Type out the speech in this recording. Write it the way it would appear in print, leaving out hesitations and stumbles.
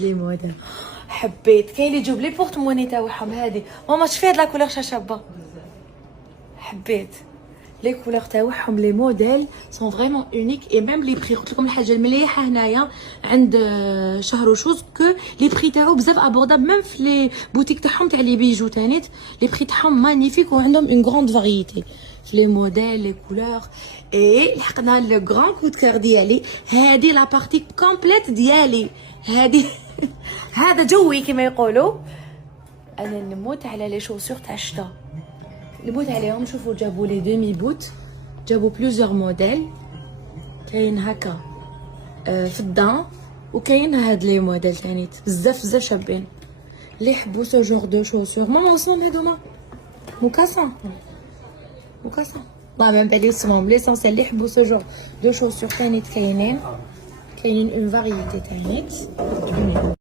لي موديل حبيت. كاين اللي يجيب لي بورتموني تاعهم هادي ماما شفي هاد لا كولور شابه. حبيت لي كولور تاعهم لي موديل سون فريمون اونيك اي ميم لي بري. قلت لكم الحاجه المليحه هنايا عند شهر وشوز كو لي بري تاعو بزاف ابورداب ميم في لي بوتيك تاعهم تاع لي بيجو تانيت لي بري تاعهم مانيفيك وعندهم اون غروند فاريتي في لي موديل لي كولور. اي لحقنا لو غران كود كار ديالي هادي لا بارتي كومبليت ديالي هادي هذا جوي كما يقولوا. انا نموت على لي شوسور تاع الشتا نموت عليهم. شوفوا جابوا لي دومي بوت جابوا بلوزيور موديل كاين هكا في الدان وكاين هاد لي موديل ثانيت بزاف شابين اللي يحبوا سو جور دو شوسور. ماما وصلهم هادوما مكاسون والله ما بالي اسمهم ليسونسيال اللي يحبوا سو جور دو شوسور ثانيت كاينين اون فاريتي ثانيت.